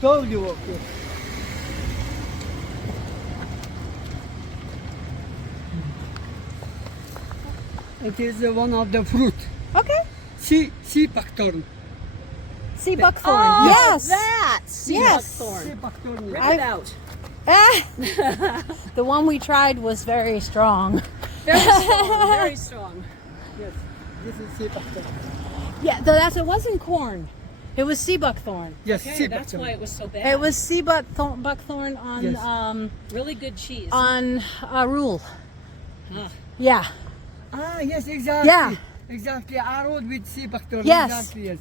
Slowly walk. Yes. It is one of the fruit. Okay. Sea buckthorn. Sea buckthorn. Oh, yes. that sea Yes. buckthorn. Buckthorn. Rip Yes. it out. Ah, the one we tried was very strong. Very strong. Very strong. Yes. This is sea buckthorn. Yeah, it wasn't corn. It was sea buckthorn. Yes, Okay, sea that's buckthorn. why it was so bad. It was sea buckthorn on Yes. really good cheese. on rule. Ah. Yeah. Ah, yes, exactly. Yeah. Exactly. I rode with sea buckthorn. Yes. Exactly, yes.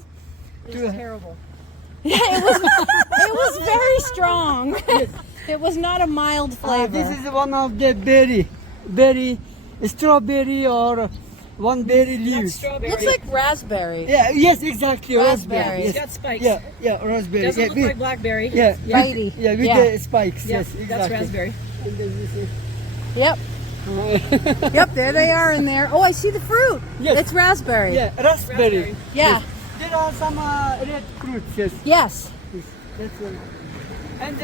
It was terrible. Yeah, it was very strong. It was not a mild flavor. This is one of the berry, strawberry or one berry That's leaves. strawberry. Looks like raspberry. Yeah, yes, exactly. Raspberry. Yes. It's got spikes. Yeah, yeah, raspberry. Doesn't yeah, look like blackberry. yeah, Bitey. with Yeah. the spikes. Yep, Yes, exactly. that's raspberry. And then this is- Yep. Yep, there they are in there. Oh, I see the fruit. Yes. It's raspberry. yeah, raspberry. Raspberry. Yeah. There are some red fruits. Yes. Yes. Yes, that's one. And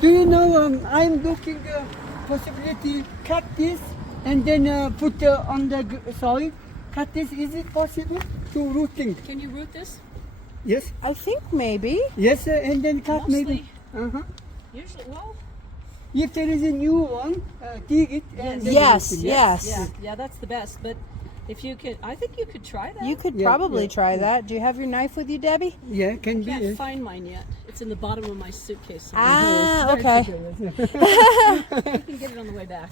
do you know, I'm looking possibility cut this and then put on the soil. Cut this. Is it possible to rooting? Can you root this? Yes. I think maybe. Yes, and then cut maybe. Mostly. Uh-huh. Usually, well, If there is a new one, dig it. And then Yes, root it, yes. yeah, that's the best. But if you could, I think you could try that. You could Yeah, probably yeah, try that. Do you have your knife with you, Debbie? Yeah, can I be. can't Yes. find mine yet. It's in the bottom of my suitcase. somewhere. Ah, okay. You can get it on the way back.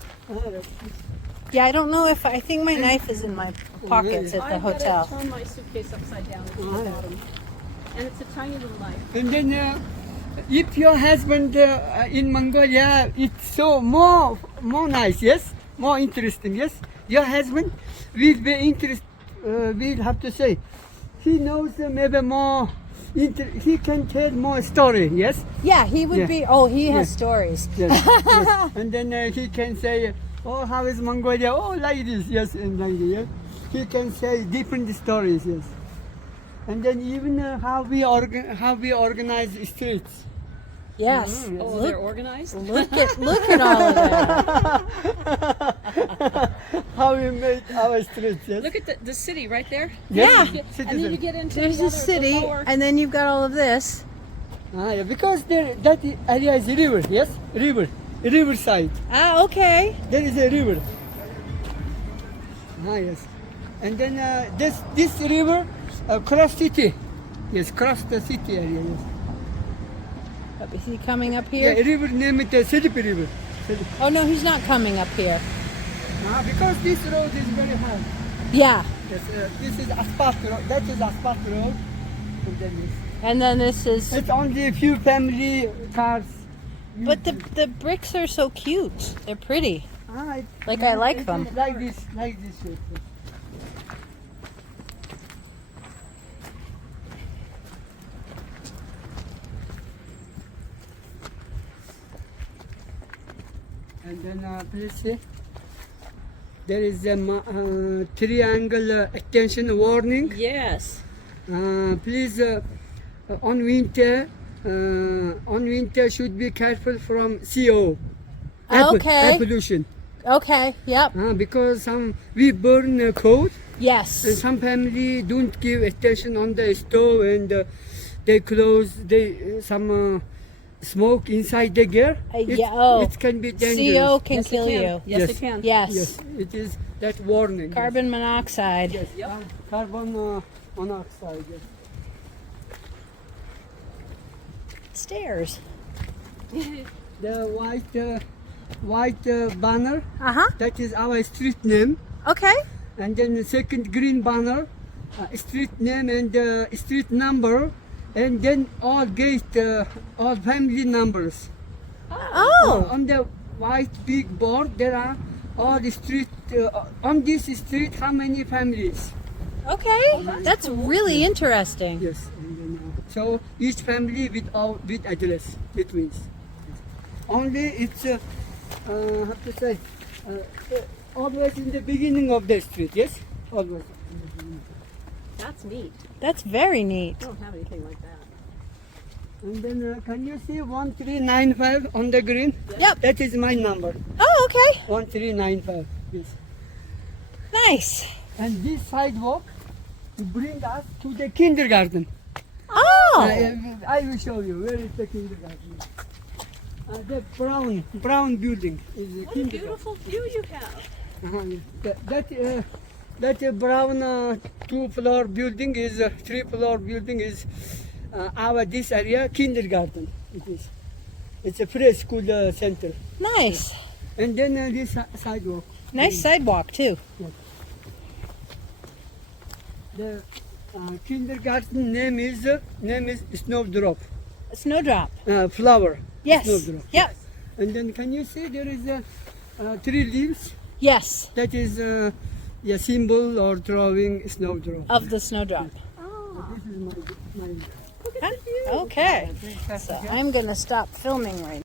Yeah, I don't know if I think my knife is in my pockets at the I've got hotel. to turn my suitcase upside down at the bottom. And it's a tiny little knife. And then if your husband in Mongolia, it's so more nice, yes, more interesting, yes. Your husband will be interested. We'll have to say, he knows maybe more. He can tell more story, yes. Yeah, he would Yeah. be. Oh, he has Yeah. stories. Yes, yes. And then he can say, oh, how is Mongolia? Oh, like this, yes, and like this. Yes. He can say different stories, yes. And then even how we organize streets. Yes. Oh, they're organized? Look at all of that. How we make our streets, yes. Look at the city right there. Yes, Yeah. And then you get into There's the a other, city, the lower. and then you've got all of this. Yeah, because that area is a river, yes, riverside. Ah, okay. There is a river. Yes. And then this river cross city. Yes, cross the city area. Yes. Is he coming up Yeah, here? a river named Sidipi River. Oh no, he's not coming up here. Because this road is very high. Yeah. Yes, this is asphalt road. That is asphalt road. And then And then this is. it's only a few family cars. But the bricks are so cute. They're pretty. Like, I like them. Like this shape. And then please see, there is a triangle extension warning. Yes. Please, on winter should be careful from CO. Okay. Air pollution. Okay. Yep. Because we burn coal, and Yes. some family don't give attention on the stove, and they close some smoke inside the gear. Yeah. Oh. It can be dangerous. CO can Yes, it kill can. you. Yes, Yes. it can. Yes. Yes, it is that warning. yes. Carbon monoxide. Yes. Yep. Carbon monoxide. Yes. Stairs. The white banner, Uh huh. that is our street name. Okay. And then the second green banner, street name and street number, and then all gate, all family numbers. Oh. On the white big board, there are all the street, on this street, how many families? Okay. That's really interesting. Yes. And then, so each family with address, it means. Only it's, how to say, always in the beginning of the street, yes? Always. That's neat. That's very neat. I don't have anything like that. And then can you see 1395 on the green? Yep. That is my number. Oh, okay. 1395. Yes. Nice. And this sidewalk bring us to the kindergarten. Oh. I will show you where is the kindergarten. The brown building is the What a kindergarten. beautiful view you have. That brown 2-floor building is 3-floor building is our this area kindergarten. It is. It's a preschool center. Nice. And then this sidewalk. Nice sidewalk too. The kindergarten name is Snowdrop. Snowdrop. Flower. Yes. Snowdrop. Yep. And then can you see there is 3 leaves? Yes. That is a symbol or drawing snowdrop. Of the snowdrop. This is my Okay. So I'm gonna stop filming right now.